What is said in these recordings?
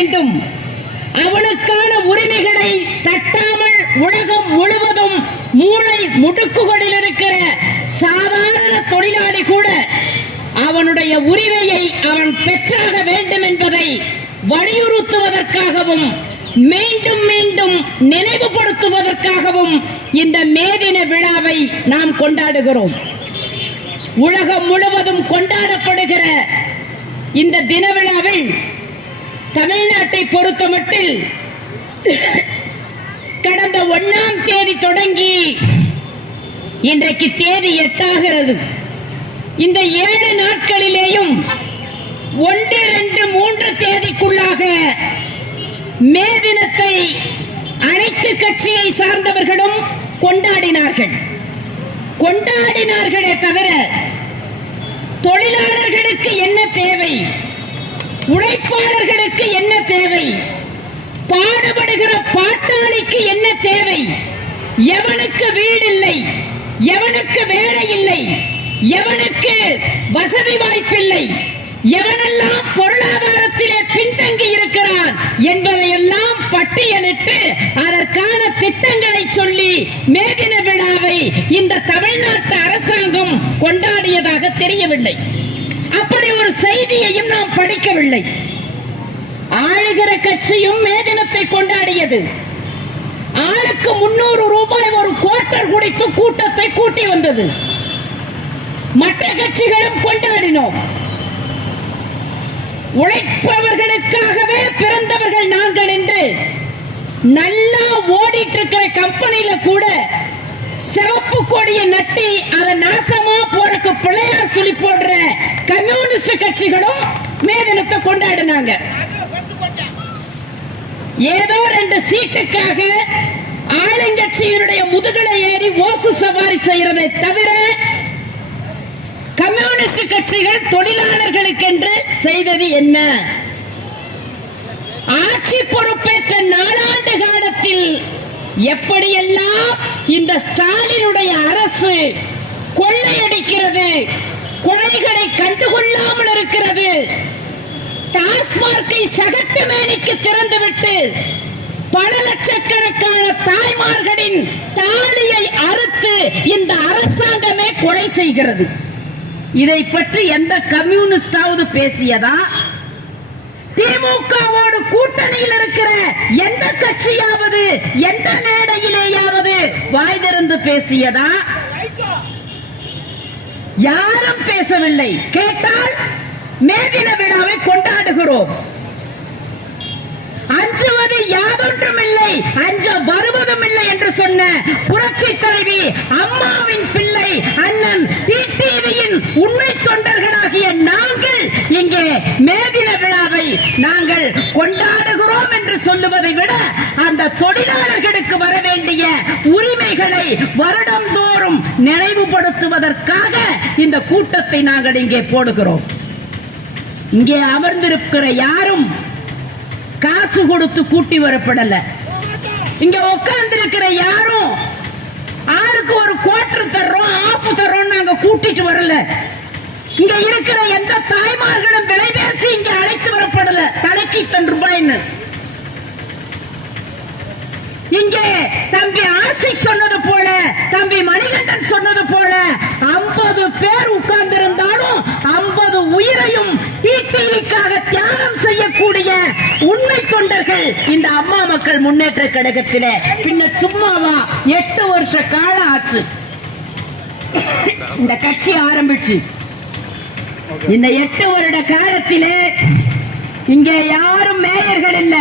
வேண்டும். அவனுக்கான உரிமைகளை தட்டாமல் உலகம் முழுவதும் மூளை முடுக்குகளில் இருக்கிற சாதாரண தொழிலாளி கூட அவனுடைய உரிமையை அவன் பெற்றாக வேண்டும் என்பதை வலியுறுத்துவதற்காகவும் மீண்டும் மீண்டும் நினைவுபடுத்துவதற்காகவும் இந்த மேதின விழாவை நாம் கொண்டாடுகிறோம். உலகம் முழுவதும் கொண்டாடப்படுகிற இந்த தின விழாவில் தமிழ்நாட்டை பொறுத்தமட்டில் கடந்த ஒன்னாம் தேதி தொடங்கி இன்றைக்கு தேதி எட்டாகிறது. இந்த ஏழு நாட்களிலேயும் ஒன்று ரெண்டு மூன்று தேதிக்குள்ளாக மே தினத்தை அனைத்து கட்சியை சார்ந்தவர்களும் கொண்டாடினார்கள். கொண்டாடினார்களே தவிர தொழிலாளர்களுக்கு என்ன தேவை? உழைப்பாளர்களுக்கு என்ன தேவை? பாடுபடுகிற பாட்டாளிக்கு என்ன தேவை? எவனுக்கு வீடு இல்லை எவனுக்கு வேலை இல்லை எவனுக்கு வசதி வாய்ப்பில்லை? எவனெல்லாம் பொருளாதாரத்திலே பின்தங்கி இருக்கிறான் என்பதையெல்லாம் பட்டியலிட்டு அதற்கான திட்டங்களை சொல்லி மேதின விழாவை இந்த தமிழ்நாட்டு அரசாங்கம் கொண்டாடியதாக தெரியவில்லை. அப்படி ஒரு செய்தியையும் நாம் படிக்கவில்லை. ஆளுகிற கட்சியும் மே தினத்தை கொண்டாடியது. ஆளுக்கு முன்னூறு ரூபாய் ஒரு கோட்டர் குடித்து கூட்டத்தை கூட்டி வந்தது. மற்ற கட்சிகளும் கொண்டாடினோம். உழைப்பவர்களுக்காகவே பிறந்தவர்கள் நாங்கள் என்று நல்லா ஓடிட்டு இருக்கிற கம்பெனியில கூட சிவப்பு கொடியை நட்டி அதை நாசமா பிள்ளையார் சொல்லி போடுற கம்யூனிஸ்ட் கட்சிகளும் மே தினத்தை கொண்டாடினாங்க. ஏதோ ரெண்டு சீட்டுக்காக ஆளுங்கட்சியினுடைய முதுகலை ஏறி ஓசு சவாரி செய்யறதை தவிர கம்யூனிஸ்ட் கட்சிகள் தொழிலாளர்களுக்கென்று செய்தது என்ன? ஆட்சி பொறுப்பேற்ற நாலாண்டு காலத்தில் எப்படியெல்லாம் இந்த ஸ்டாலினுடைய அரசு இருக்கிறது. கொலைகளை கண்டுகொள்ளாமல் இருக்கிறது. டாஸ்மார்க்கை சகட்டு மேனிக்கு திறந்துவிட்டு பல லட்சக்கணக்கான தாய்மார்களின் தாலியை அறுத்து இந்த அரசாங்கமே கொலை செய்கிறது. இதை பற்றி எந்த கம்யூனிஸ்டாவது பேசியதா? திமுகவோடு கூட்டணியில் இருக்கிற எந்த கட்சியாவது எந்த மேடையிலேயாவது வாய் திறந்து பேசியதா? யாரும் பேசவில்லை. கேட்டால் மேதின விழாவை கொண்டாடுகிறோம். அஞ்சுவது யாதொன்றும் இல்லை அஞ்ச வருவதும் இல்லை என்று சொன்ன புரட்சி தலைவி அம்மாவின் பிள்ளை அண்ணன் டிடிவியின் உண்மை தொண்டர்களாகிய நாங்கள் இங்கே மேதி நாங்கள் கொண்டாடுகிறோம் என்று சொல்லுவதை விட அந்த தொழிலாளர்களுக்கு வர வேண்டிய உரிமைகளை வருடந்தோறும் நினைவுபடுத்துவதற்காக இந்த கூட்டத்தை நாங்கள் இங்கே போடுகிறோம். இங்கே அமர்ந்திருக்கிற யாரும் காசு கொடுத்து கூட்டி வரப்படல. இங்க உட்கார்ந்து இருக்கிற யாரும் ஆளுக்கு ஒரு குவார்டர் தர்றோம் ஆஃப் தர்றோம் நாங்க கூட்டிட்டு வரல. இங்க இருக்கிற எந்த தாய்மார்களும் விலை பேசி இங்க அழைத்து வரப்படல. தலைக்கு தன் ரூபாய்ன்னு இங்கே தம்பி ஆசிக் சொன்னது போல தம்பி மணிகண்டன் சொன்னது போல ஐம்பது பேர் உட்கார்ந்திருந்தாலும் ஐம்பது உயிரையும் டிடிவிக்காக தியாகம் செய்யக்கூடிய உண்மை தொண்டர்கள் இந்த அம்மா மக்கள் முன்னேற்ற கழகத்திலே. பின்ன சும்மாவா எட்டு வருஷ காலம் ஆச்சு. இந்த கட்சி ஆரம்பிச்சு. இந்த எட்டு வருட காலத்திலே இங்க யாரும் மேயர்கள் இல்ல.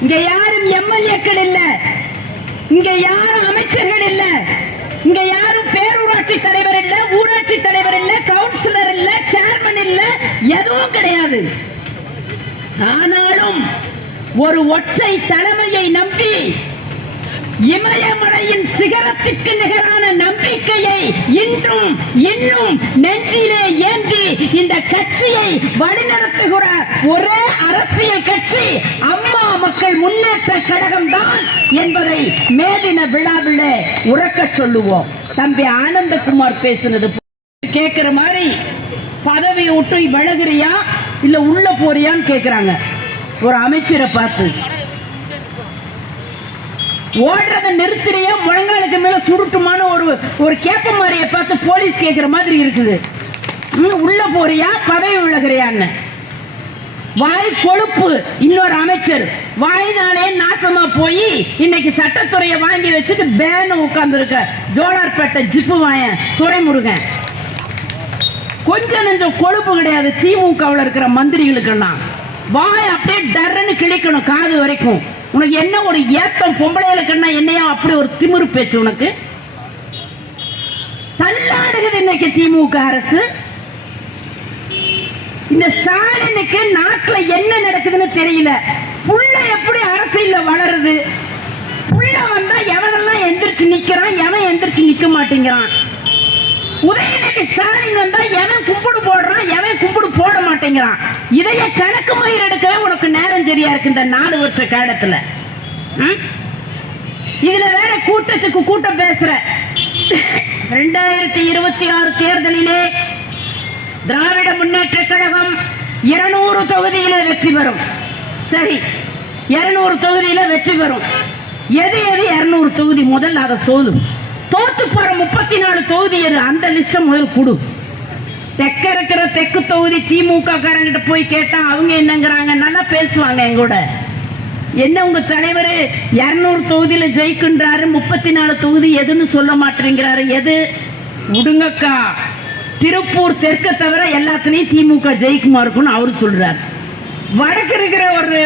இங்க யாரும் எம்எல்ஏக்கள் இல்ல. இங்க யாரும் அமைச்சர்கள் இல்ல. இங்க யாரும் பேரூராட்சி தலைவர் இல்ல ஊராட்சி தலைவர் இல்ல கவுன்சிலர் இல்ல சேர்மன் இல்ல எதுவும் கிடையாது. ஆனாலும் ஒரு ஒற்றை தலைமையை நம்பி இமயமலையின் சிகரத்துக்கு நிகரான இன்றும் இன்னும் நெஞ்சிலே ஏந்தி இந்த கட்சியை வழிநடத்துகிற ஒரே அரசியல் கட்சி அம்மா மக்கள் முன்னேற்ற கழகம் தான் என்பதை மேதின விழாவில் உறக்க சொல்லுவோம். தம்பி ஆனந்தகுமார் பேசுனது கேட்கிற மாதிரி பதவியை விட்டு விலகுறியா இல்ல உள்ள போறியான்னு கேக்குறாங்க. ஒரு அமைச்சரை பார்த்து. ஓடுறத நிறுத்துறியா முழங்காலுக்கு மேல சுருட்டுமான ஒரு ஒரு கேப்ப மாதிரியை பார்த்து போலீஸ் கேட்குற மாதிரி இருக்குது. ம், உள்ள போறியா? பதவி விலகுறியான்னு. வாய் கொழுப்பு இன்னொரு அமைச்சர். வாய்னாலே நாசமா போய் இன்னைக்கு சட்டத்துறையை வாங்கி வச்சுட்டு பேனு உட்கார்ந்து இருக்க ஜோலார்பேட்டை ஜிப்பு வாயன் துரைமுருகன். கொஞ்சம் நெஞ்சம் கொழுப்பு கிடையாது. திமுகவில் இருக்கிற மந்திரிகளுக்கெல்லாம். வாய் அப்படியே டர்ன்னு கிழிக்கணும் காது வரைக்கும். உனக்கு என்ன ஒரு ஏத்தம் பொம்பளைகளுக்குன்னா என்னையா அப்படி ஒரு திமிரு பேச்சு உனக்கு? தள்ளாடுகிறது இன்னைக்கு திமுக அரசு. இந்த ஸ்டாலினுக்கு நாட்டுல என்ன நடக்குதுன்னு தெரியல. புள்ள எப்படி அரசியல வளருது? புள்ள வந்தா எவனெல்லாம் எந்திரிச்சு நிக்கிறான்? எவன் எந்திரிச்சு நிக்க மாட்டேங்கிறான்? உதயநிதி ஸ்டாலின் வந்தா எவன் கும்பிடு போடுறான் எவன் கும்பிடு போட மாட்டேங்கிறான்? இதைய கணக்கு மயிர் எடுக்கவே உனக்கு நேரம் சரியா இருக்கு இந்த நாலு வருஷ காலத்துல. ம்? இதுல வேற கூட்டத்துக்கு கூட்டம் பேசுற. ரெண்டாயிரத்தி இருபத்தி ஆறு தேர்தலிலே திராவிட முன்னேற்ற கழகம் இருநூறு தொகுதியில வெற்றி பெறும். சரி இருநூறு தொகுதியில வெற்றி பெறும். எது எது? இருநூறு தொகுதி முதல்ல அதை சொல்லும் விழுப்புரம் முப்பத்தி நாலு தொகுதி எது அந்த லிஸ்ட முதல் கொடு. தெக்க இருக்கிற தெற்கு தொகுதி திமுக காரங்கிட்ட போய் கேட்டா அவங்க என்னங்கிறாங்க. நல்லா பேசுவாங்க எங்கூட என்ன உங்க தலைவர் இருநூறு தொகுதியில ஜெயிக்கின்றாரு முப்பத்தி நாலு தொகுதி எதுன்னு சொல்ல மாட்டேங்கிறாரு. எது? விடுங்கக்கா திருப்பூர் தெற்க தவிர எல்லாத்துலயும் திமுக ஜெயிக்குமா இருக்கும்னு அவரு சொல்றாரு. வடக்கு இருக்கிற ஒரு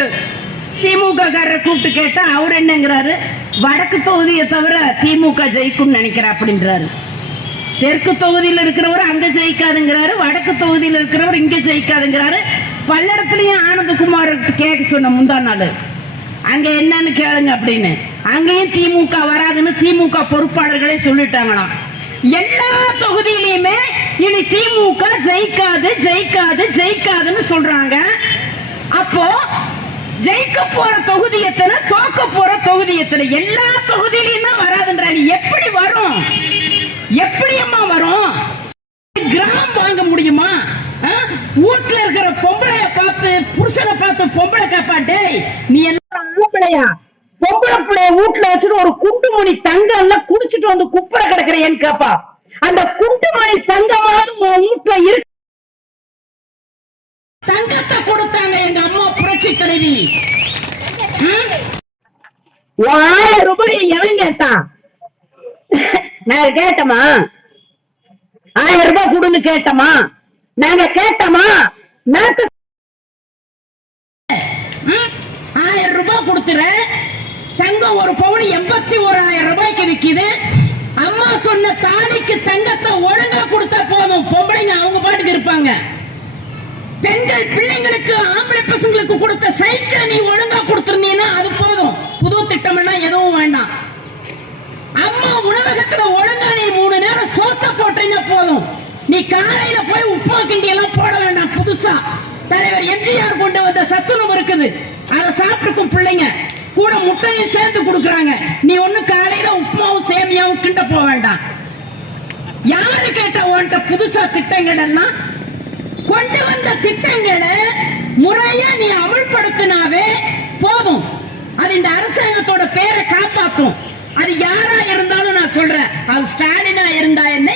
திமுக காரரை கூப்பிட்டு கேட்டா அவர் என்னங்கிறாரு? வடக்கு தொகுதியை தவிர திமுக ஜெயிக்கும்னு நினைக்கிறேன் அப்படின்றாரு. தெற்கு தொகுதியில் இருக்கிறவர் அங்க ஜெயிக்காதுங்கிறாரு வடக்கு தொகுதியில் இருக்கிறவர் இங்க ஜெயிக்காதுங்கிறாரு. பல்லடத்துலயும் ஆனந்தகுமார் கேட்க சொன்ன முந்தா நாள். அங்க என்னன்னு கேளுங்க அப்படின்னு. அங்கேயும் திமுக வராதுன்னு திமுக பொறுப்பாளர்களே சொல்லிட்டாங்களாம். எல்லா தொகுதியிலையுமே இனி திமுக ஜெயிக்காது ஜெயிக்காது ஜெயிக்காதுன்னு சொல்றாங்க. அப்போ ஜெயிக்க போற தொகுதி எத்தனை தோக்க போற தொகுதி எத்தனை? எல்லா தொகுதியிலையும் தான் வராதுன்ற நீ எப்படி வரும்? எப்படி அம்மா வரும்? கிராம் வாங்க முடியுமா? வீட்டுல இருக்கிற பொம்பளைய பார்த்து புருஷனை பார்த்து பொம்பளை கேப்பா டேய் நீ என்ன ஆம்பளையா? பொம்பளை பிள்ளைய வீட்டுல வச்சுட்டு ஒரு குண்டுமணி தங்கம் எல்லாம் குடிச்சிட்டு வந்து குப்புற கிடக்குறேன்னு கேப்பா. அந்த குண்டுமணி தங்கமாவது உன் வீட்டுல இருக்கு. தங்கத்தை அம்மா புரட்சி தலைவி ம்? உன் ஆயிரம் ரூபாய் எவன் கேட்டான்? நான் கேட்டமா? ஆயிரம் ரூபாய் கொடுன்னு கேட்டமா? நாங்க கேட்டமா? நாட்டு? ஆயிரம் ரூபாய் கொடுத்துறேன் தங்கம் ஒரு பவுன் எண்பத்தி ஓராயிரம் ரூபாய்க்கு விக்குது. அம்மா சொன்ன தாலிக்கு தங்கத்தை ஒழுங்கா கொடுத்தா போதும். பொம்பளைங்க அவங்க பாட்டுக்கு இருப்பாங்க. பெண்கள் பிள்ளைங்களுக்கு ஆம்பளை பசங்களுக்கு கொடுத்த சைக்கிளை நீ ஒழுங்கா கொடுத்துருந்தீங்கன்னா அது போதும். புது திட்டம் எல்லாம் எதுவும் வேண்டாம். அம்மா உணவகத்துல ஒழுங்கா நீ மூணு நேரம் சோத்த போட்டீங்க போதும். நீ காலையில போய் உப்புமா கிண்டி எல்லாம் போட வேண்டாம் புதுசா. தலைவர் எம்ஜிஆர் கொண்டு வந்த சத்துணவு இருக்குது. அதை சாப்பிட்டுக்கும் பிள்ளைங்க. கூட முட்டையும் சேர்த்து கொடுக்குறாங்க. நீ ஒண்ணு காலையில உப்புமாவும் சேமியாவும் கிண்ட போக வேண்டாம். யாரு கேட்ட உன்கிட்ட புதுசா திட்டங்கள் எல்லாம் கொண்டு வந்த திட்டங்களை முறையா நீ அமல்படுத்தினாவே போதும். அது இந்த அரசாங்கத்தோட பேரை காப்பாற்றும் அது யாரா இருந்தாலும் நான் சொல்றேன். அது ஸ்டாலினா இருந்தா என்ன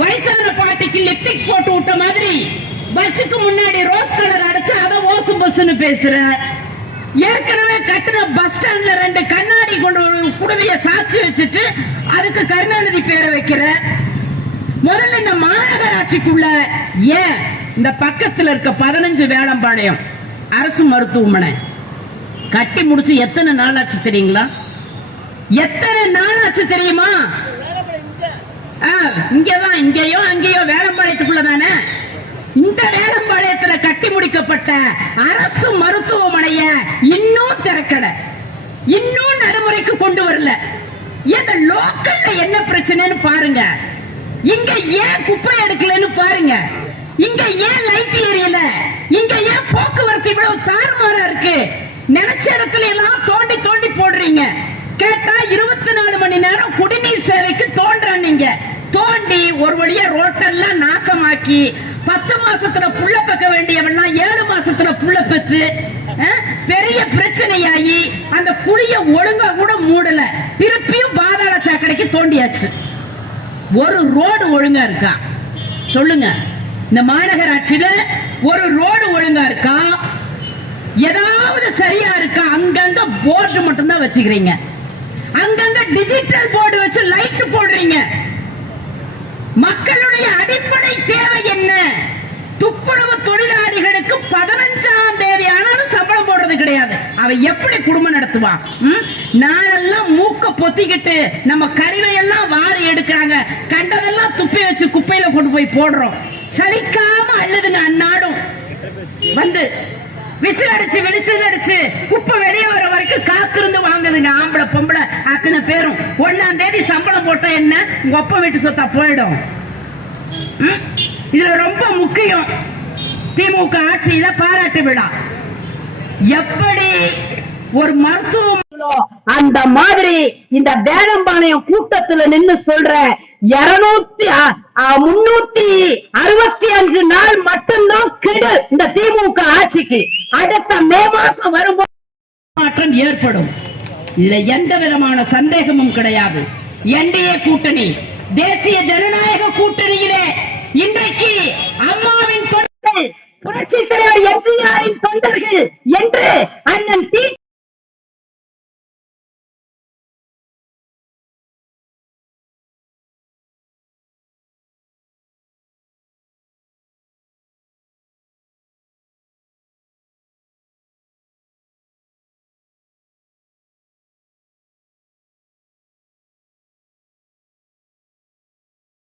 வயசான பாட்டிக்கு லிப்டிக் போட்டு விட்ட மாதிரி பஸ்ஸுக்கு முன்னாடி ரோஸ் கலர் அடைச்சா அதான் ஓசு பஸ்ன்னு பேசுற. ஏற்கனவே கட்டின பஸ் ஸ்டாண்ட்ல ரெண்டு கண்ணாடி கொண்டு ஒரு சாட்சி வச்சுட்டு அதுக்கு கருணாநிதி பேரை வைக்கிற. முதல்ல இந்த மாநகராட்சிக்குள்ள ஏன் இந்த பக்கத்துல இருக்க பதினஞ்சு வேளம்பாளையம் அரசு மருத்துவமனை? கட்டி முடிச்சு எத்தனை நாள் ஆச்சு தெரியுங்களா? எத்தனை நாள் ஆச்சு தெரியுமா? இங்கதான் இங்கேயோ அங்கேயோ வேளம்பாளையத்துக்குள்ளதானே? இந்த வேளம்பாளையத்துல கட்டி முடிக்கப்பட்ட அரசு மருத்துவமனைய இன்னும் திறக்கல. இன்னும் நடைமுறைக்கு கொண்டு வரல. இந்த லோக்கல்ல என்ன பிரச்சனைன்னு பாருங்க. இங்க ஏன் குப்பை எடுக்கலன்னு பாருங்க. இங்க ஏன் லைட் எரியல? இங்க ஏன் போக்குவரத்து இவ்வளவு தாறுமாறா இருக்கு? நினைச்ச இடத்துல எல்லாம் தோண்டி தோண்டி போடுறீங்க. கேட்டா இருபத்தி நாலு மணி நேரம் குடிநீர் சேவைக்கு தோன்றீங்க தோண்டி ஒரு வழியா ரோட்டெல்லாம் நாசமாக்கி பத்து மாசத்துல புள்ள பெக்க வேண்டியவெல்லாம் ஏழு மாசத்துல புள்ள பெத்து பெரிய பிரச்சனையாகி அந்த குழிய ஒழுங்கா கூட மூடல. திருப்பியும் பாதாள சாக்கடைக்கு தோண்டியாச்சு. ஒரு ரோடு ஒழுங்கா இருக்கா? சொல்லுங்க. இந்த மாநகராட்சியில ஒரு ரோடு ஒழுங்கா இருக்கா? ஏதாவது சரியா இருக்கா? அங்கங்க போர்டு மட்டும்தான் வச்சுக்கிறீங்க. அங்கங்க டிஜிட்டல் போர்டு வச்சு லைட் போடுறீங்க. மக்களுடைய அடிப்படை தேவை என்ன? துப்புரவு தொழிலாளிகளுக்கு பதினஞ்சாம் தேதி ஆனாலும் சம்பளம் போடுறது கிடையாது. அவ எப்படி குடும்பம் நடத்துவான் நாளெல்லாம் மூக்க பொத்திக்கிட்டு நம்ம கழிவை எல்லாம் வாரி எடுக்கிறாங்க. கண்டதெல்லாம் துப்பி வச்சு குப்பையில கொண்டு போய் போடுறோம். சலிக்காம அல்லதுன்னு அந்நாடும். வந்து விசில் அடிச்சு விசில் அடிச்சு குப்பை வெளியே வர வரைக்கும் காத்திருந்து வாங்குதுங்க. ஆம்பளை பொம்பளை அத்தனை பேரும். ஒன்னாம் தேதி சம்பளம் போட்டா என்ன? உங்க ஒப்ப வீட்டு சொத்தா போயிடும். இதுல ரொம்ப முக்கியம். திமுக ஆட்சியில பாராட்டு விழா. எப்படி ஒரு மருத்துவம் அந்த மாதிரி இந்த வேதம்பாளையம் கூட்டத்துல நின்னு சொல்ற இருநூத்தி முன்னூத்தி அறுபத்தி அஞ்சு நாள் மட்டும்தான் கெடு இந்த திமுக ஆட்சிக்கு. அடுத்த மே மாசம் வரும்போது மாற்றம் ஏற்படும். இதுல எந்த விதமான சந்தேகமும் கிடையாது. என்டிஏ கூட்டணி தேசிய ஜனநாயக கூட்டணியிலே இன்றைக்கு அம்மாவின் தொண்டர்கள் புரட்சி தலைவர் எம்ஜிஆரின் தொண்டர்கள் என்று